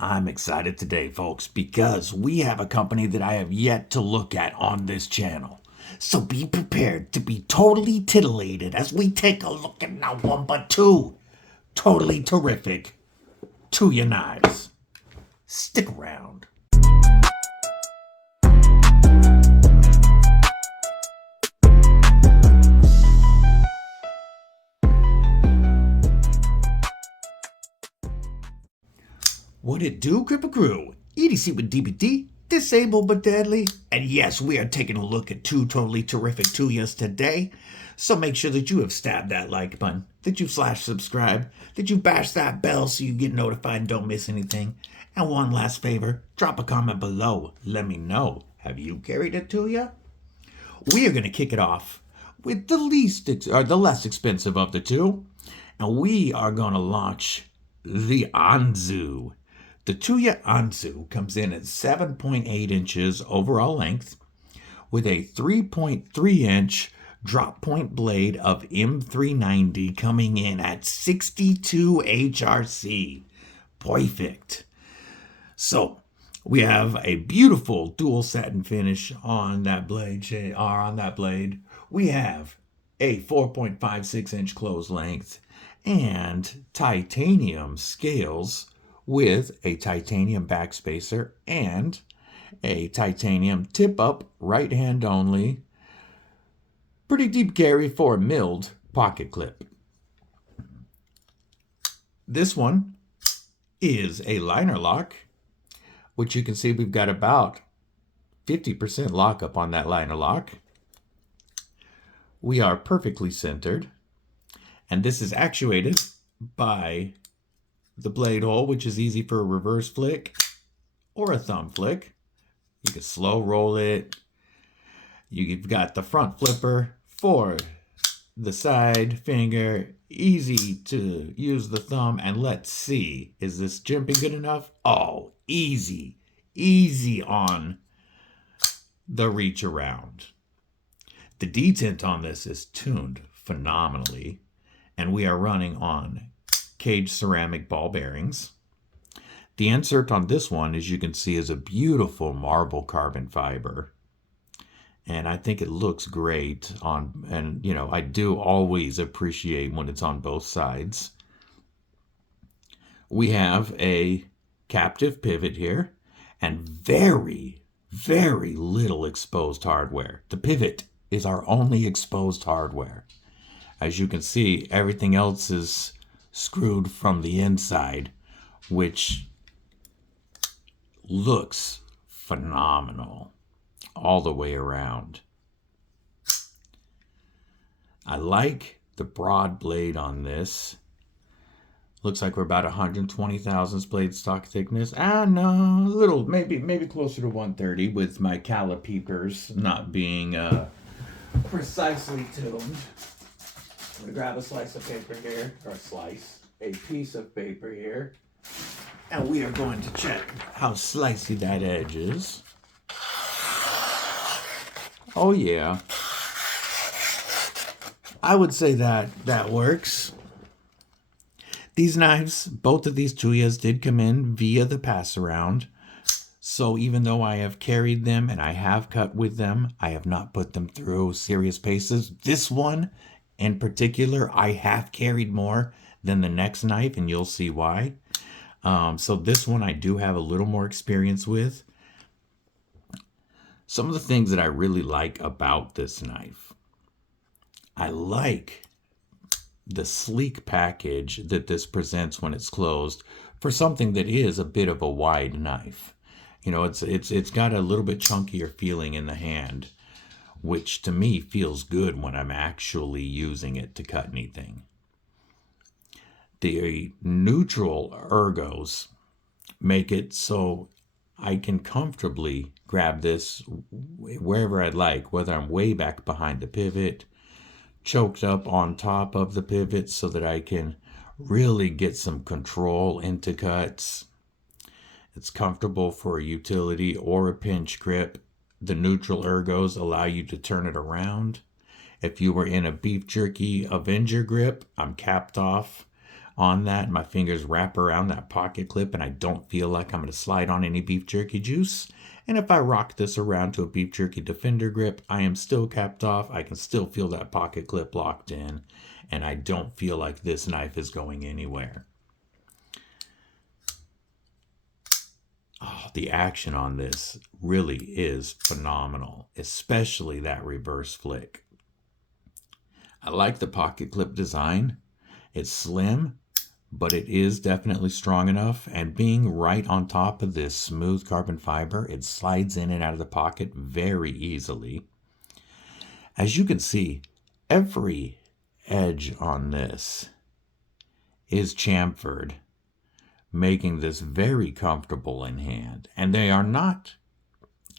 I'm excited today, folks, because we have a company that I have yet to look at on this channel. So be prepared to be totally titillated as we take a look at not one but two totally terrific Tuya knives. Stick around. What it do, Kripple Krew? EDC with DBD, disabled but deadly. And yes, we are taking a look at two totally terrific Tuyas today. So make sure that you have stabbed that like button, that you /subscribe, that you bash that bell so you get notified and don't miss anything. And one last favor, drop a comment below. Let me know, have you carried a Tuya? We are going to kick it off with the less expensive of the two. And we are going to launch the Anzu. The Tuya Anzu comes in at 7.8 inches overall length with a 3.3 inch drop point blade of M390 coming in at 62 HRC. Perfect. So we have a beautiful dual satin finish on that blade. We have a 4.56 inch closed length and titanium scales with a titanium backspacer and a titanium tip-up right hand only, pretty deep carry for a milled pocket clip. This one is a liner lock, which you can see we've got about 50% lockup on that liner lock. We are perfectly centered, and this is actuated by the blade hole, which is easy for a reverse flick or a thumb flick. You can slow roll it. You've got the front flipper for the side finger. Easy to use the thumb. And let's see, is this jimping good enough? Oh, easy on the reach around. The detent on this is tuned phenomenally, and we are running on cage ceramic ball bearings. The insert on this one, as you can see, is a beautiful marble carbon fiber, and I think it looks great on, and you know, I do always appreciate when it's on both sides. We have a captive pivot here and very little exposed hardware. The pivot is our only exposed hardware. As you can see, everything else is screwed from the inside, which looks phenomenal all the way around. I like the broad blade on this. Looks like we're about 120 thousandths blade stock thickness. No, a little, maybe closer to 130 with my calipers not being precisely tuned. I'm going to grab a slice of paper here, or a piece of paper here, and we are going to check how slicey that edge is. Oh yeah, I would say that works. These knives, both of these Tuyas did come in via the Passaround, so even though I have carried them and I have cut with them, I have not put them through serious paces. This one in particular, I have carried more than the next knife, and you'll see why. So this one I do have a little more experience with. Some of the things that I really like about this knife, I like the sleek package that this presents when it's closed for something that is a bit of a wide knife. You know, it's got a little bit chunkier feeling in the hand, which to me feels good when I'm actually using it to cut anything. The neutral ergos make it so I can comfortably grab this wherever I'd like, whether I'm way back behind the pivot, choked up on top of the pivot so that I can really get some control into cuts. It's comfortable for a utility or a pinch grip. The neutral ergos allow you to turn it around. If you were in a beef jerky Avenger grip, I'm capped off. on that, my fingers wrap around that pocket clip and I don't feel like I'm going to slide on any beef jerky juice. And if I rock this around to a beef jerky defender grip, I am still capped off. I can still feel that pocket clip locked in, and I don't feel like this knife is going anywhere. Oh, the action on this really is phenomenal, especially that reverse flick. I like the pocket clip design. It's slim, but it is definitely strong enough, and being right on top of this smooth carbon fiber, it slides in and out of the pocket very easily. As you can see, every edge on this is chamfered, making this very comfortable in hand. And they are not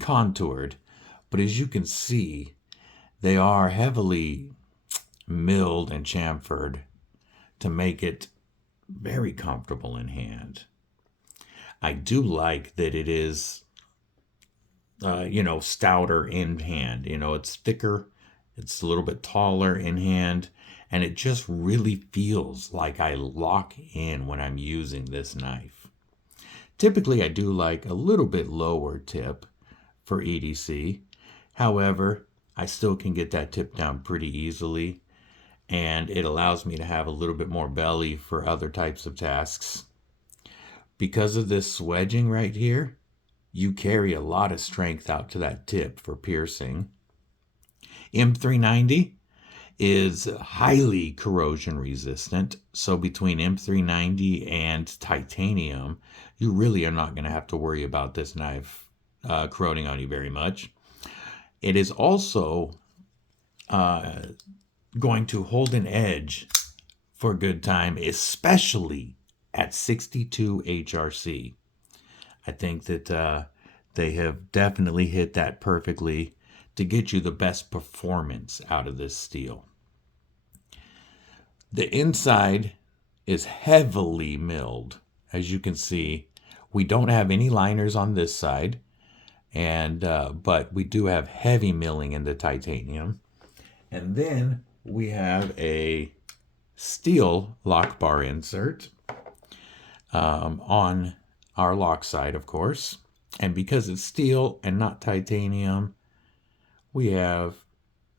contoured, but as you can see, they are heavily milled and chamfered to make it very comfortable in hand. I do like that it is, stouter in hand. It's thicker, it's a little bit taller in hand, and it just really feels like I lock in when I'm using this knife. Typically, I do like a little bit lower tip for EDC. However, I still can get that tip down pretty easily, and it allows me to have a little bit more belly for other types of tasks. Because of this swedging right here, you carry a lot of strength out to that tip for piercing. M390 is highly corrosion resistant, so between M390 and titanium, you really are not going to have to worry about this knife corroding on you very much. It is also going to hold an edge for a good time, especially at 62 HRC. I think that they have definitely hit that perfectly to get you the best performance out of this steel. The inside is heavily milled. As you can see, we don't have any liners on this side, and but we do have heavy milling in the titanium. And then we have a steel lock bar insert on our lock side, of course. And because it's steel and not titanium, we have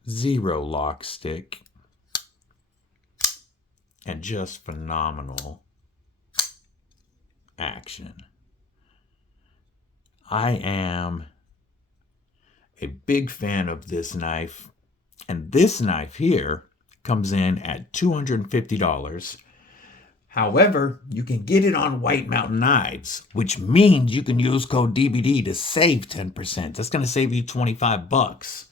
0 lock stick and just phenomenal action. I am a big fan of this knife, and this knife here comes in at $250. However, you can get it on White Mountain Knives, which means you can use code DBD to save 10%. That's going to save you $25.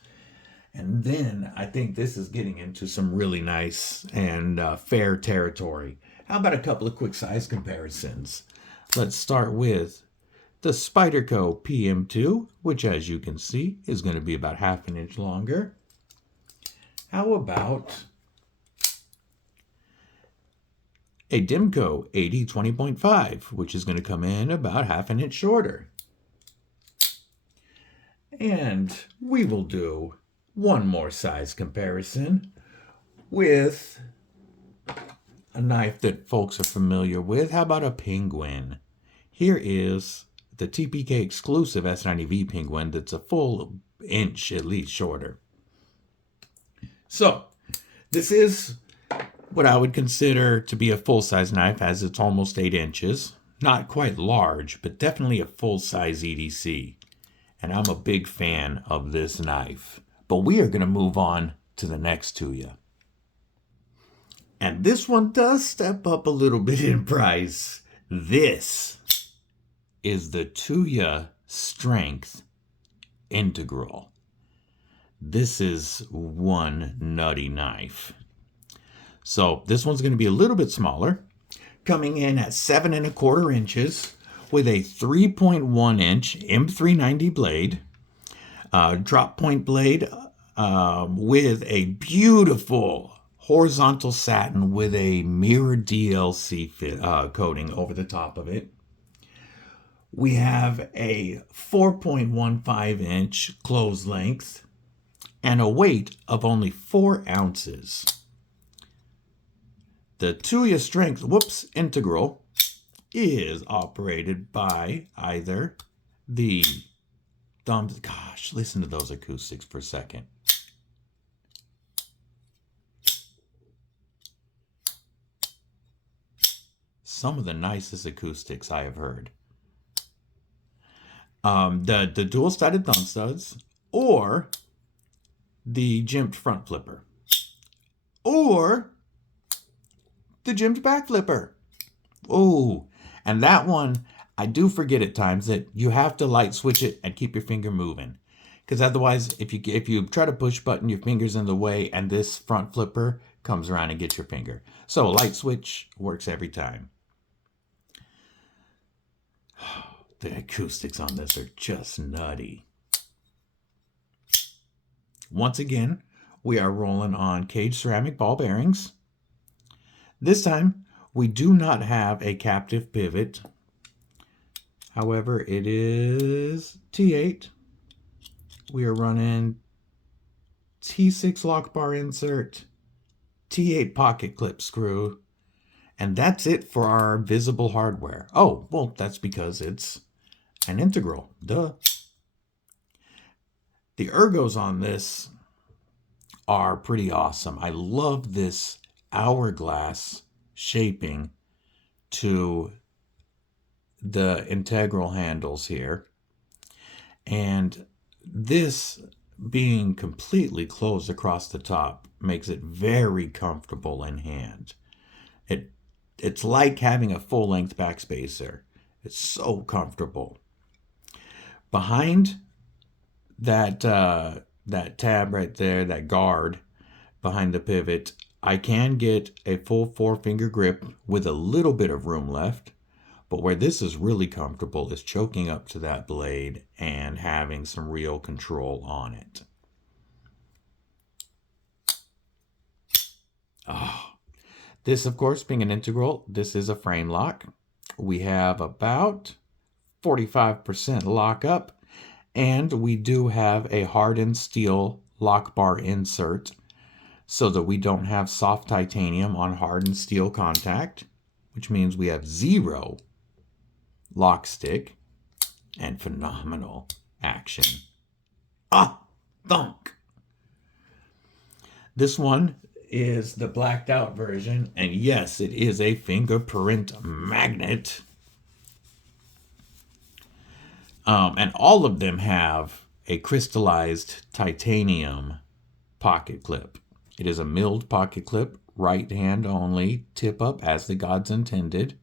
And then I think this is getting into some really nice and fair territory. How about a couple of quick size comparisons? Let's start with the Spyderco PM2, which as you can see is going to be about ½ an inch longer. How about a Dimco 80-20.5, which is going to come in about ½ an inch shorter. And we will do one more size comparison with a knife that folks are familiar with. How about a Penguin? Here is the TPK exclusive S90V Penguin that's a full inch at least shorter. So this is what I would consider to be a full-size knife, as it's almost 8 inches. Not quite large, but definitely a full-size EDC. And I'm a big fan of this knife. But we are going to move on to the next Tuya. And this one does step up a little bit in price. This is the Tuya Strength Integral. This is one nutty knife. So this one's going to be a little bit smaller, coming in at 7 1/4 inches with a 3.1 inch M390 blade, drop point blade with a beautiful horizontal satin with a mirror DLC coating over the top of it. We have a 4.15 inch close length and a weight of only 4 ounces. The Tuya Strength, integral is operated by either the thumbs. Gosh, listen to those acoustics for a second. Some of the nicest acoustics I have heard. The dual-sided thumb studs, or the jimped front flipper, or the jimped back flipper. Oh, and that one, I do forget at times that you have to light switch it and keep your finger moving. Because otherwise, if you try to push button, your finger's in the way, and this front flipper comes around and gets your finger. So a light switch works every time. The acoustics on this are just nutty. Once again, we are rolling on cage ceramic ball bearings. This time, we do not have a captive pivot. However, it is T8. We are running T6 lock bar insert, T8 pocket clip screw, and that's it for our visible hardware. Oh, well, that's because it's an integral. Duh. The ergos on this are pretty awesome. I love this hourglass shaping to the integral handles here. And this being completely closed across the top makes it very comfortable in hand. It's like having a full-length backspacer. It's so comfortable. Behind that tab right there, that guard behind the pivot, I can get a full 4-finger grip with a little bit of room left. But where this is really comfortable is choking up to that blade and having some real control on it. Oh, this, of course, being an integral, this is a frame lock. We have about 45% lockup, and we do have a hardened steel lock bar insert so that we don't have soft titanium on hardened steel contact, which means we have 0 lock stick and phenomenal action. Thunk! This one is the blacked out version, and yes, it is a fingerprint magnet. And all of them have a crystallized titanium pocket clip. It is a milled pocket clip, right hand only, tip up as the gods intended.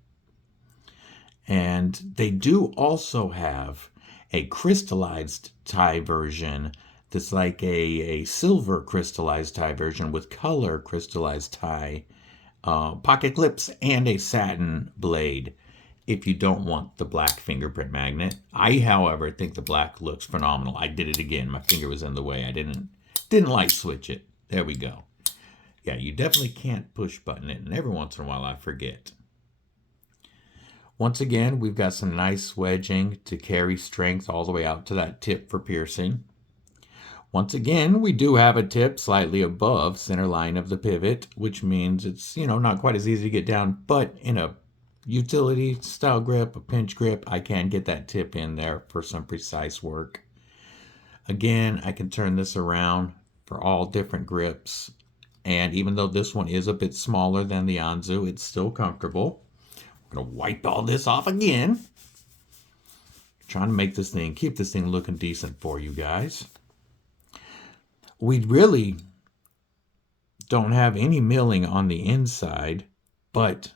And they do also have a crystallized tie version that's like a silver crystallized tie version with color crystallized tie pocket clips and a satin blade if you don't want the black fingerprint magnet. I, however, think the black looks phenomenal. I did it again. My finger was in the way. I didn't light switch it. There we go. Yeah, you definitely can't push button it, and every once in a while I forget. Once again, we've got some nice wedging to carry strength all the way out to that tip for piercing. Once again, we do have a tip slightly above center line of the pivot, which means it's, not quite as easy to get down, but in a utility style grip, a pinch grip, I can get that tip in there for some precise work. Again, I can turn this around for all different grips. And even though this one is a bit smaller than the Anzu, it's still comfortable. I'm going to wipe all this off again. Trying to make keep this thing looking decent for you guys. We really don't have any milling on the inside, but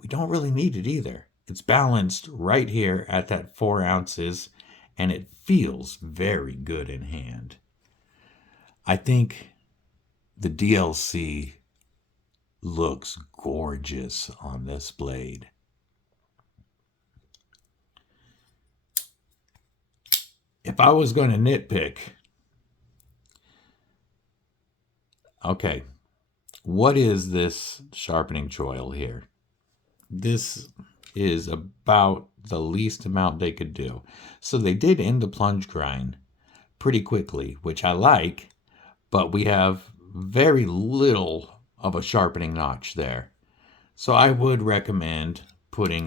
we don't really need it either. It's balanced right here at that 4 ounces, and it feels very good in hand. I think the DLC looks gorgeous on this blade. If I was going to nitpick, okay, what is this sharpening choil here? This is about the least amount they could do. So they did end the plunge grind pretty quickly, which I like, but we have very little of a sharpening notch there. So I would recommend putting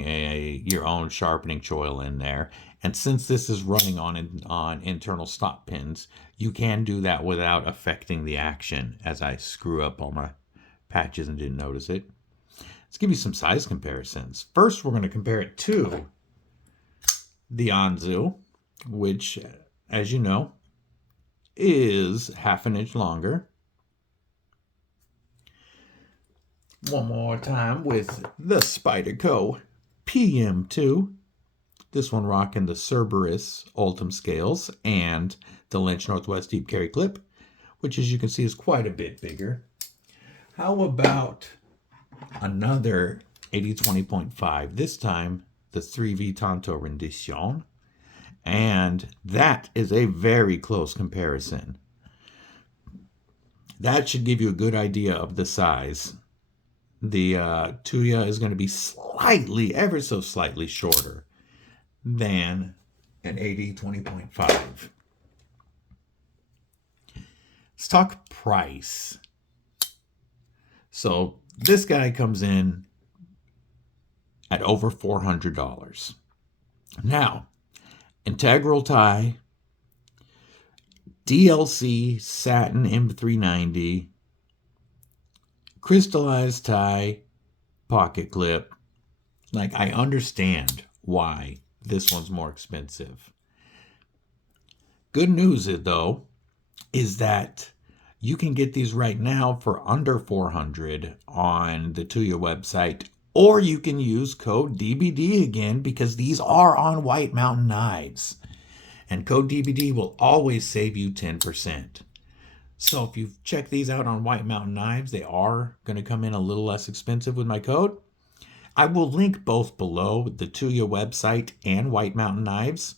your own sharpening choil in there. And since this is running on internal stop pins, you can do that without affecting the action, as I screw up all my patches and didn't notice it. Let's give you some size comparisons. First, we're going to compare it to the Anzu, which, as you know, is ½ an inch longer. One more time with the Spyderco PM2. This one rocking the Cerberus Ultim scales and the Lynch Northwest Deep Carry clip, which, as you can see, is quite a bit bigger. How about another 80-20.5? This time, the 3V Tanto Rendition. And that is a very close comparison. That should give you a good idea of the size. The Tuya is going to be slightly, ever so slightly shorter than an 80-20.5. Let's talk price. So this guy comes in at over $400. Now, integral tie, DLC Satin M390, crystallized tie, pocket clip. Like, I understand why this one's more expensive. Good news, though, is that you can get these right now for under $400 on the Tuya website, or you can use code DBD again, because these are on White Mountain knives. And code DBD will always save you 10%. So if you check these out on White Mountain Knives, they are going to come in a little less expensive with my code. I will link both below, the Tuya website and White Mountain Knives,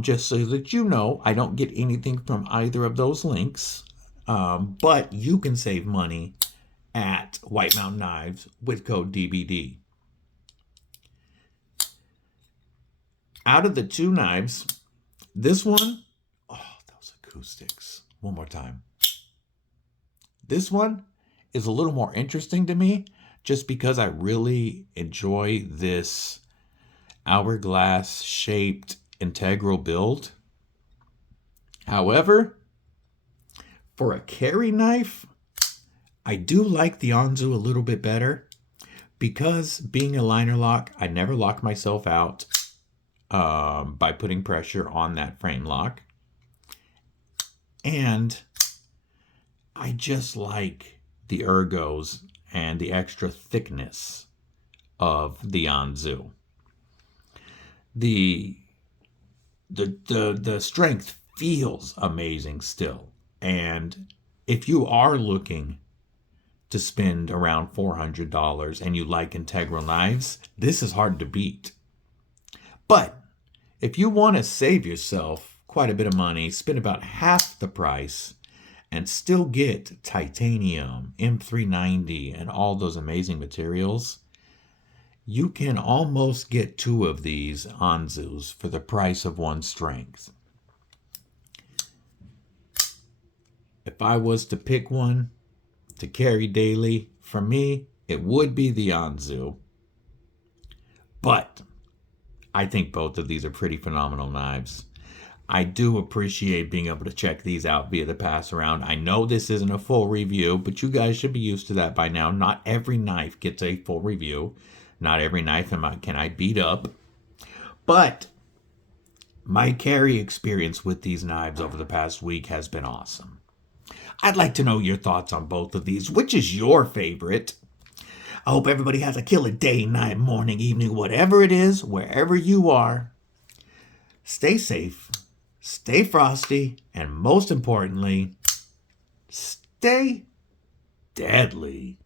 just so that you know I don't get anything from either of those links. But you can save money at White Mountain Knives with code DBD. Out of the two knives, this one, oh, those acoustics. One more time. This one is a little more interesting to me just because I really enjoy this hourglass shaped integral build. However, for a carry knife, I do like the Anzu a little bit better because, being a liner lock, I never lock myself out by putting pressure on that frame lock. And I just like the ergos and the extra thickness of the Anzu. The strength feels amazing still. And if you are looking to spend around $400 and you like integral knives, this is hard to beat. But if you want to save yourself quite a bit of money, spend about half the price, and still get titanium, M390, and all those amazing materials, you can almost get two of these Anzus for the price of one strength. If I was to pick one to carry daily, for me, it would be the Anzu. But I think both of these are pretty phenomenal knives. I do appreciate being able to check these out via the Passaround. I know this isn't a full review, but you guys should be used to that by now. Not every knife gets a full review. Not every knife can I beat up. But my carry experience with these knives over the past week has been awesome. I'd like to know your thoughts on both of these. Which is your favorite? I hope everybody has a killer day, night, morning, evening, whatever it is, wherever you are. Stay safe, stay frosty, and most importantly, stay deadly.